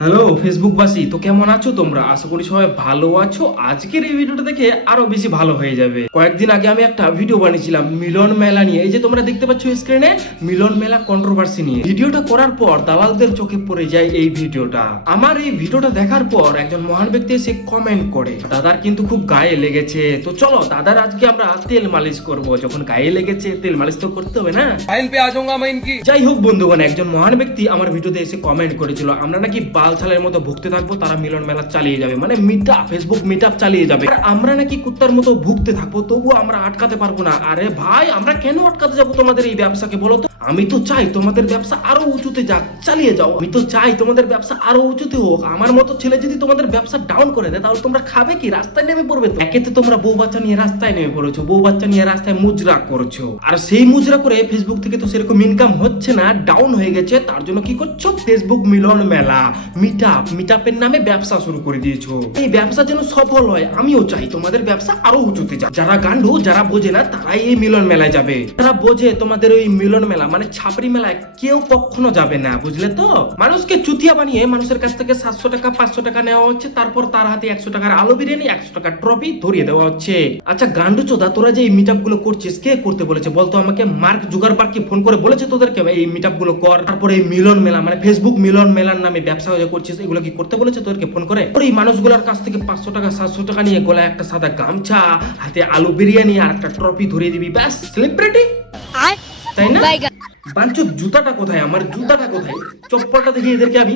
Hello ফেসবুকবাসী, তো কেমন আছো তোমরা? আশা করি সবাই ভালো আছো। আজকের এই ভিডিওটা দেখে আরো বেশি ভালো হয়ে যাবে। কয়েকদিন আগে আমি একটা ভিডিও বানিয়েছিলাম মিলন মেলা নিয়ে। এই যে তোমরা দেখতে পাচ্ছ স্ক্রিনে, মিলন মেলা কন্ট্রোভার্সি নিয়ে। ভিডিওটা করার পর দালালদের চোখে পড়ে যায় এই ভিডিওটা। আমার এই ভিডিওটা দেখার পর একজন মহান ব্যক্তি এসে কমেন্ট করে, দাদার কিন্তু খুব গায়ে লেগেছে। তো চলো দাদার আজকে আমরা তেল মালিশ করব। যখন গায়ে লেগেছে তেল মালিশ তো করতে হবে না। फाइल पे आ जाऊंगा मैं इनकी। যাই হোক বন্ধুগণ, একজন মহান ব্যক্তি আমার ভিডিওতে এসে কমেন্ট করেছিল, আমরা নাকি বালছালের মতো ভুগতে থাকবো, তারা মিলন মেলা চালিয়ে যাবে, মানে মিটআপ, ফেসবুক মিটআপ চালিয়ে যাবে, আর আমরা নাকি কুত্তার মতো ভুগতে থাকবো, তবুও আমরা আটকাতে পারবো না। আরে ভাই, আমরা কেন আটকাতে যাবো তোমাদের এই ব্যবসাকে বলো তো? আমি তো চাই তোমাদের ব্যবসা আরো উঁচুতে যাক, চালিয়ে যাও। আমি তো চাই তোমাদের ব্যবসা আরো উঁচুতে হোক। আমার মতো ছেলে যদি তোমাদের ব্যবসা ডাউন করে দেয়, তাহলে তোমরা খাবে কি? রাস্তায় নেমে পড়বে তো। একেতে তোমরা বউ বাচ্চা নিয়ে রাস্তায় নেমে পড়েছো, বউ বাচ্চা নিয়ে রাস্তায় মুজরা করছো, আর সেই মুজরা করে ফেসবুক থেকে তো সেরকম ইনকাম হচ্ছে না, ডাউন হয়ে গেছে। তার জন্য কি করছো? ফেসবুক মিলন মেলা, মিটআপের নামে ব্যবসা শুরু করে দিয়েছো। এই ব্যবসা যেন সফল হয়, আমিও চাই তোমাদের ব্যবসা আরো উঁচুতে যাক। যারা গান্ডু, যারা বোঝে না, তারাই এই মিলন মেলায় যাবে। যারা বোঝে তোমাদের ওই মিলন মেলা মানে ছাপড়ি মেলায় কেউ কখনো যাবে না, বুঝলে তো? মানুষকে চুতিয়া বানিয়ে মানুষের কাছ থেকে 700 টাকা 500 টাকা নেওয়া হচ্ছে, তারপর তার হাতে 100 টাকার আলু বিরিয়ানি, 100 টাকার ট্রফি ধরিয়ে দেওয়া হচ্ছে। আচ্ছা গান্ডু চোদা, তোরা যে এই মিটআপ গুলো করছিস, কে করতে বলেছে বলতো আমাকে? মার্ক জুগারবার্গ কি ফোন করে বলেছে তোদেরকে এই মিটআপ গুলো কর? তারপরে এই মিলন মেলা মানে ফেসবুক মিলন মেলার নামে ব্যবসা হয়ে করছিস, এগুলো কি করতে বলেছে তোদেরকে ফোন করে? এই মানুষগুলোর কাছ থেকে 500 টাকা 700 টাকা নিয়ে গলায় একটা সাদা গামছা, হাতে আলু বিরিয়ানি আর একটা ট্রফি ধরিয়ে দিবি, ব্যাস সেলিব্রিটি, তাই না? বাঞ্চুত জুতাটা কোথায়? আমার জুতাটা কোথায়? চপ্পলটা দেখি এদেরকে আমি।